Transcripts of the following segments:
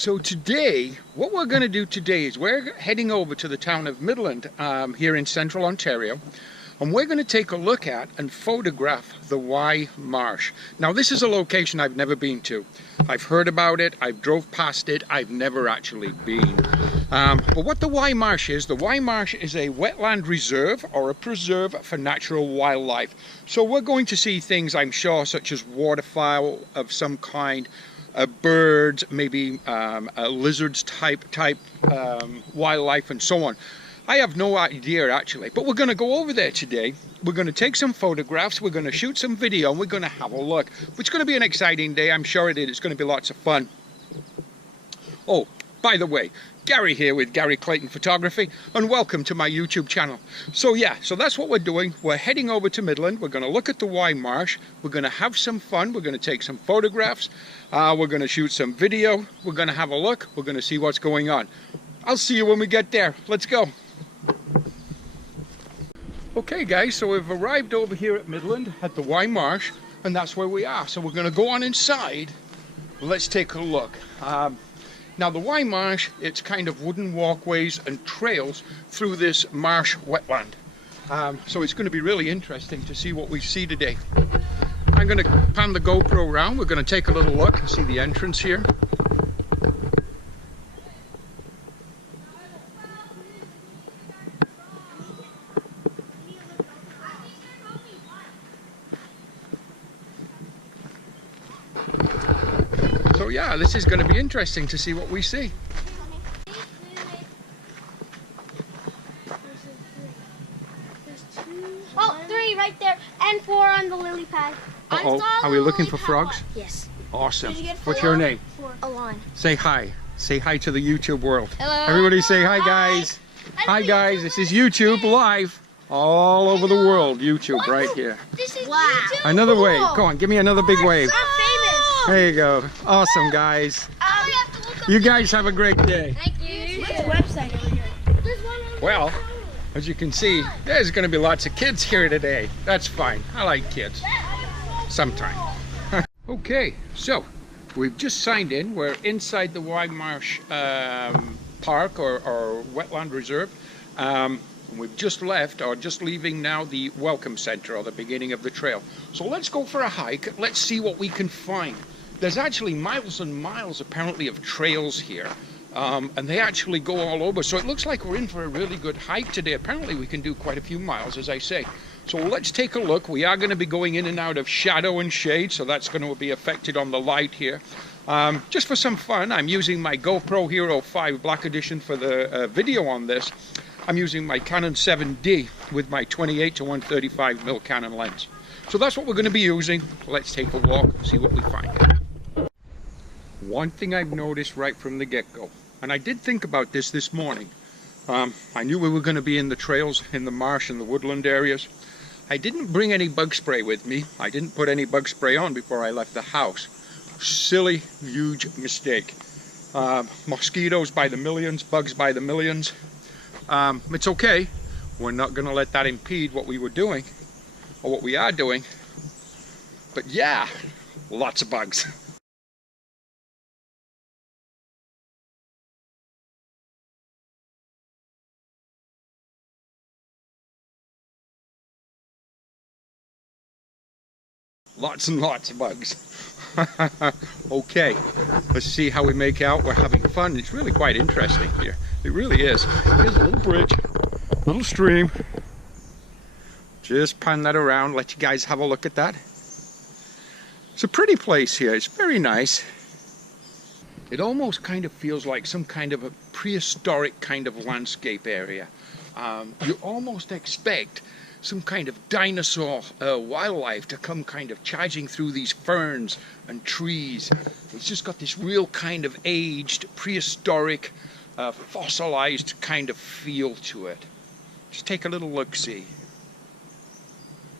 So today, what we're going to do today is we're heading over to the town of Midland here in central Ontario, and we're going to take a look at and photograph the Wye Marsh. Now this is a location I've never been to. I've heard about it, I've drove past it, I've never actually been. But what the Wye Marsh is a wetland reserve or a preserve for natural wildlife. So we're going to see things, I'm sure, such as waterfowl of some kind, birds, maybe lizards type wildlife and so on. I have no idea actually, but we're going to go over there today. We're going to take some photographs, we're going to shoot some video, and we're going to have a look. It's going to be an exciting day, I'm sure it is. It's going to be lots of fun. Oh, by the way, Gary here with Gary Clayton Photography, and welcome to my YouTube channel. So that's what we're doing. We're heading over to Midland. We're going to look at the Wye Marsh. We're going to have some fun. We're going to take some photographs. We're going to shoot some video. We're going to have a look. We're going to see what's going on. I'll see you when we get there. Let's go. Okay guys, so we've arrived over here at Midland at the Wye Marsh, and that's where we are. So we're going to go on inside. Let's take a look. Now the Wye Marsh, it's kind of wooden walkways and trails through this marsh wetland. So it's going to be really interesting to see what we see today. I'm going to pan the GoPro around. We're going to take a little look and see the entrance here. So yeah, this is going to be interesting to see what we see. Oh, 3 right there, and 4 on the lily pad. Uh-oh, are we looking for frogs? Yes. Awesome. What's your name? Alon. Say hi. Say hi to the YouTube world. Hello. Everybody say hi, guys. Hi guys, this is YouTube live all over the world. YouTube right here. This is YouTube. Another wave. Go on, give me another big wave. I'm famous. There you go. Awesome, guys. You guys have a great day. Thank you. What's the website over here? There's one over Well, as you can see, there's going to be lots of kids here today. That's fine. I like kids. Sometimes. Okay, so we've just signed in. We're inside the Wye Marsh Park or Wetland Reserve. We've just left, or just leaving now, the Welcome Center, or the beginning of the trail. So let's go for a hike. Let's see what we can find. There's actually miles and miles, apparently, of trails here. And they actually go all over. So it looks like we're in for a really good hike today. Apparently we can do quite a few miles, as I say. So let's take a look. We are going to be going in and out of shadow and shade, so that's going to be affected on the light here. Just for some fun, I'm using my GoPro Hero 5 Black Edition for the video on this. I'm using my Canon 7D with my 28 to 135mm Canon lens. So that's what we're going to be using. Let's take a walk and see what we find. One thing I've noticed right from the get-go, and I did think about this morning. I knew we were going to be in the trails, in the marsh and the woodland areas. I didn't bring any bug spray with me. I didn't put any bug spray on before I left the house. Silly, huge mistake. Mosquitoes by the millions, bugs by the millions. It's okay. We're not going to let that impede what we were doing, or what we are doing. But yeah, lots of bugs. Lots and lots of bugs. Okay, let's see how we make out. We're having fun. It's really quite interesting here. It really is. Here's a little bridge, little stream. Just pan that around, let you guys have a look at that. It's a pretty place here. It's very nice. It almost kind of feels like some kind of a prehistoric kind of landscape area. You almost expect some kind of dinosaur wildlife to come kind of charging through these ferns and trees. It's just got this real kind of aged, prehistoric, fossilized kind of feel to it. Just take a little look-see.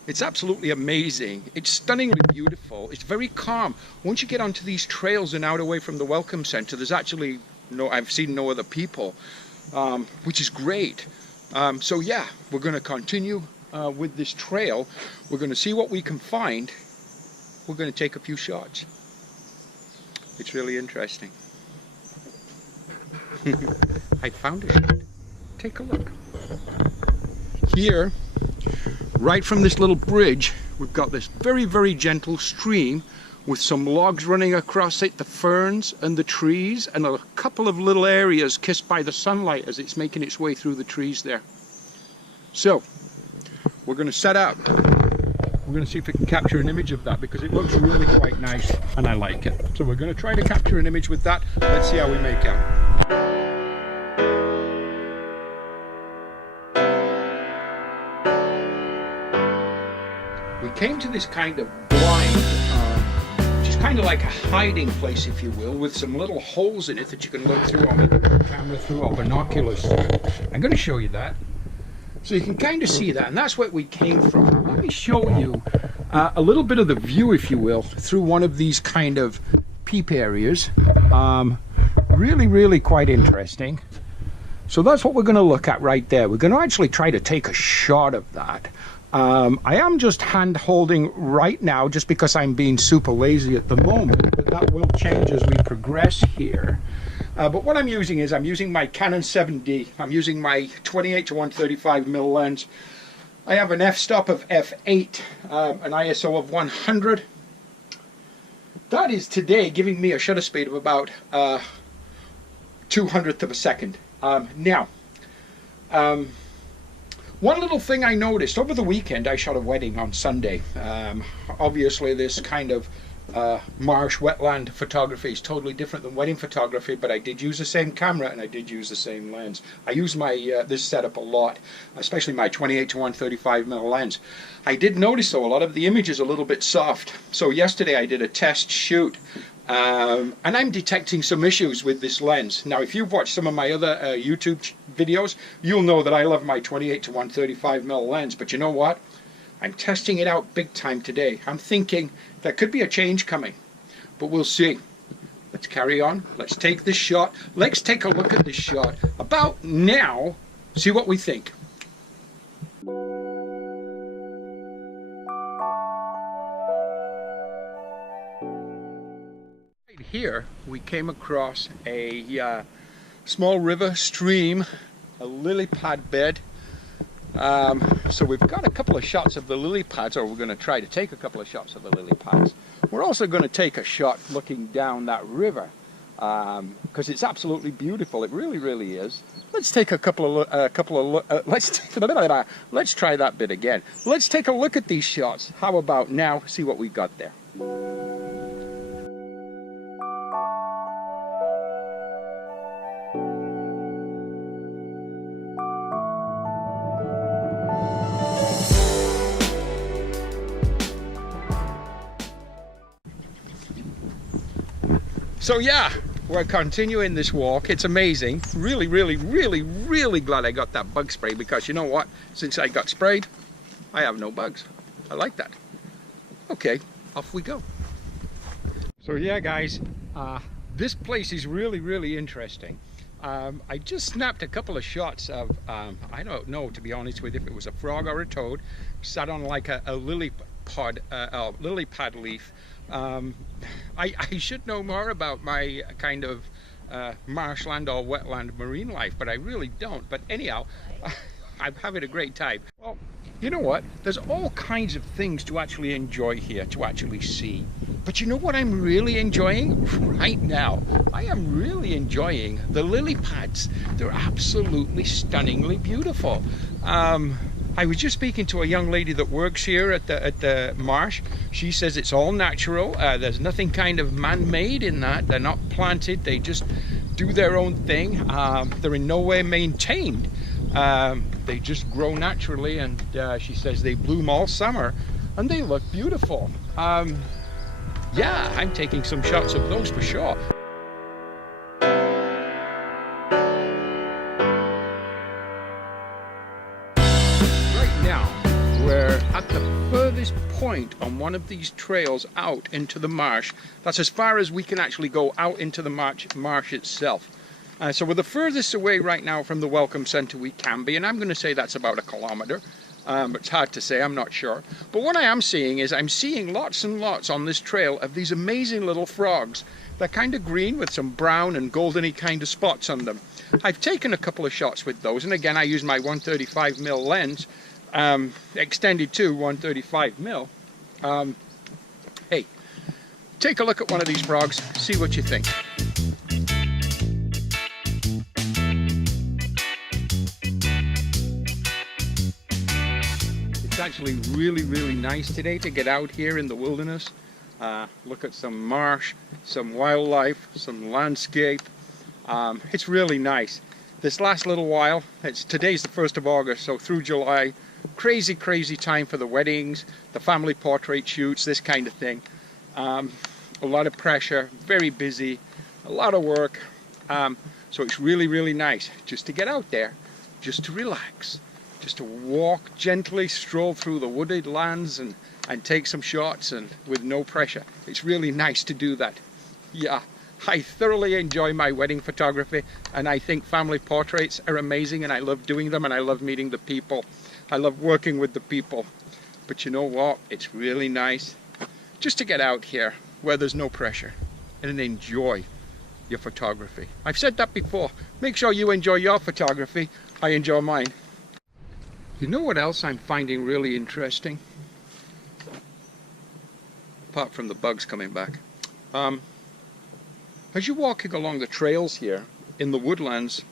It's absolutely amazing. It's stunningly beautiful. It's very calm. Once you get onto these trails and out away from the Welcome Center, there's actually I've seen no other people, which is great. So yeah, we're going to continue with this trail. We're going to see what we can find. We're going to take a few shots. It's really interesting. I found a shot. Take a look. Here, right from this little bridge, we've got this very, very gentle stream with some logs running across it, the ferns and the trees, and a couple of little areas kissed by the sunlight as it's making its way through the trees there. So, we're going to set up. We're going to see if we can capture an image of that because it looks really quite nice and I like it. So we're going to try to capture an image with that. Let's see how we make out. We came to this kind of blind, which is kind of like a hiding place, if you will, with some little holes in it that you can look through on the camera through our binoculars. I'm going to show you that. So you can kind of see that, and that's where we came from. Let me show you a little bit of the view, if you will, through one of these kind of peep areas. Really, really quite interesting. So that's what we're going to look at right there. We're going to actually try to take a shot of that. I am just hand holding right now just because I'm being super lazy at the moment, but that will change as we progress here. But what I'm using is I'm using my Canon 7D. I'm using my 28 to 135mm lens. I have an f-stop of f8, an ISO of 100. That is today giving me a shutter speed of about 200th of a second. Now, one little thing I noticed over the weekend, I shot a wedding on Sunday. Obviously this kind of marsh wetland photography is totally different than wedding photography, but I did use the same camera and I did use the same lens. I use my this setup a lot, especially my 28 to 135mm lens. I did notice though a lot of the image is a little bit soft. So yesterday I did a test shoot and I'm detecting some issues with this lens. Now if you've watched some of my other YouTube videos, you'll know that I love my 28 to 135mm lens, but you know what? I'm testing it out big time today. I'm thinking there could be a change coming, but we'll see. Let's carry on. Let's take this shot. Let's take a look at this shot about now, see what we think. Right here, we came across a small river stream, a lily pad bed. So we've got a couple of shots of the lily pads, or we're going to try to take a couple of shots of the lily pads. We're also going to take a shot looking down that river because it's absolutely beautiful. It really, really is. Let's take let's try that bit again. Let's take a look at these shots. How about now? See what we got there. So yeah, we're continuing this walk. It's amazing. Really, really, really, really glad I got that bug spray because you know what? Since I got sprayed, I have no bugs. I like that. Okay, off we go. So yeah, guys, this place is really, really interesting. I just snapped a couple of shots of, I don't know, to be honest with you, if it was a frog or a toad, sat on like a lily pad leaf. I should know more about my kind of marshland or wetland marine life, but I really don't. But anyhow, I'm having a great time. Well, you know what? There's all kinds of things to actually enjoy here, to actually see. But you know what I'm really enjoying right now? I am really enjoying the lily pads. They're absolutely stunningly beautiful. I was just speaking to a young lady that works here at the marsh. She says it's all natural. There's nothing kind of man-made in that. They're not planted. They just do their own thing. They're in no way maintained. They just grow naturally, and she says they bloom all summer, and they look beautiful. Yeah, I'm taking some shots of those for sure. At the furthest point on one of these trails out into the marsh. That's as far as we can actually go out into the marsh itself. So we're the furthest away right now from the Welcome Centre we can be, and I'm going to say that's about 1 kilometre. It's hard to say, I'm not sure. But what I am seeing is I'm seeing lots and lots on this trail of these amazing little frogs. They're kind of green with some brown and goldeny kind of spots on them. I've taken a couple of shots with those, and again I use my 135mm lens, extended to 135mm. Hey, take a look at one of these frogs, see what you think. It's actually really nice today to get out here in the wilderness, look at some marsh, some wildlife, some landscape. It's really nice. This last little while, today's the 1st of August, so through July, crazy time for the weddings, the family portrait shoots, this kind of thing. A lot of pressure, very busy, a lot of work. So it's really nice just to get out there, just to relax, just to walk gently, stroll through the wooded lands and take some shots, and with no pressure. It's really nice to do that. Yeah, I thoroughly enjoy my wedding photography, and I think family portraits are amazing, and I love doing them, and I love meeting the people. I love working with the people. But you know what? It's really nice just to get out here where there's no pressure and enjoy your photography. I've said that before. Make sure you enjoy your photography. I enjoy mine. You know what else I'm finding really interesting? Apart from the bugs coming back. As you're walking along the trails here in the woodlands,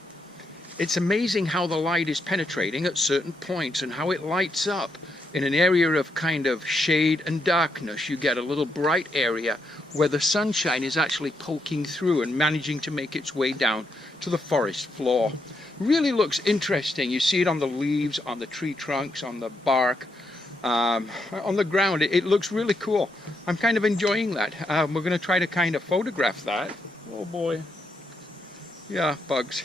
it's amazing how the light is penetrating at certain points and how it lights up. In an area of kind of shade and darkness, you get a little bright area where the sunshine is actually poking through and managing to make its way down to the forest floor. Really looks interesting. You see it on the leaves, on the tree trunks, on the bark, on the ground. It looks really cool. I'm kind of enjoying that. We're going to try to kind of photograph that. Oh boy. Yeah, bugs.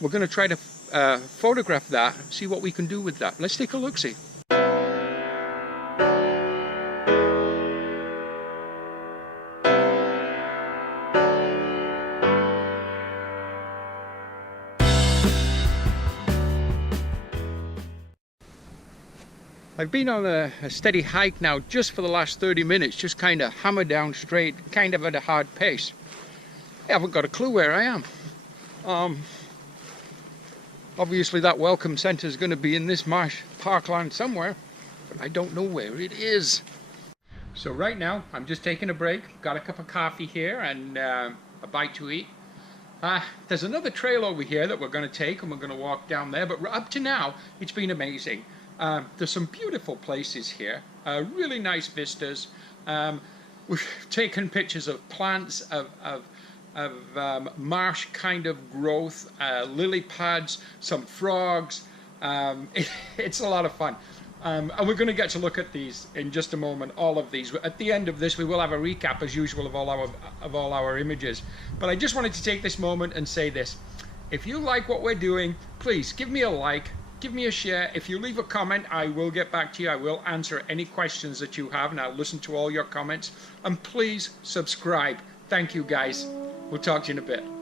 We're going to try to photograph that, see what we can do with that. Let's take a look-see. I've been on a steady hike now just for the last 30 minutes, just kind of hammer down straight, kind of at a hard pace. I haven't got a clue where I am. Obviously that welcome centre is going to be in this marsh parkland somewhere, but I don't know where it is. So right now I'm just taking a break, got a cup of coffee here and a bite to eat. There's another trail over here that we're going to take, and we're going to walk down there, but up to now it's been amazing. There's some beautiful places here, really nice vistas. We've taken pictures of plants, of marsh kind of growth, lily pads, some frogs. It's a lot of fun. And we're going to get to look at these in just a moment, all of these. At the end of this, we will have a recap, as usual, of all our images. But I just wanted to take this moment and say this. If you like what we're doing, please give me a like. Give me a share. If you leave a comment, I will get back to you. I will answer any questions that you have, and I'll listen to all your comments. And please subscribe. Thank you, guys. We'll talk to you in a bit.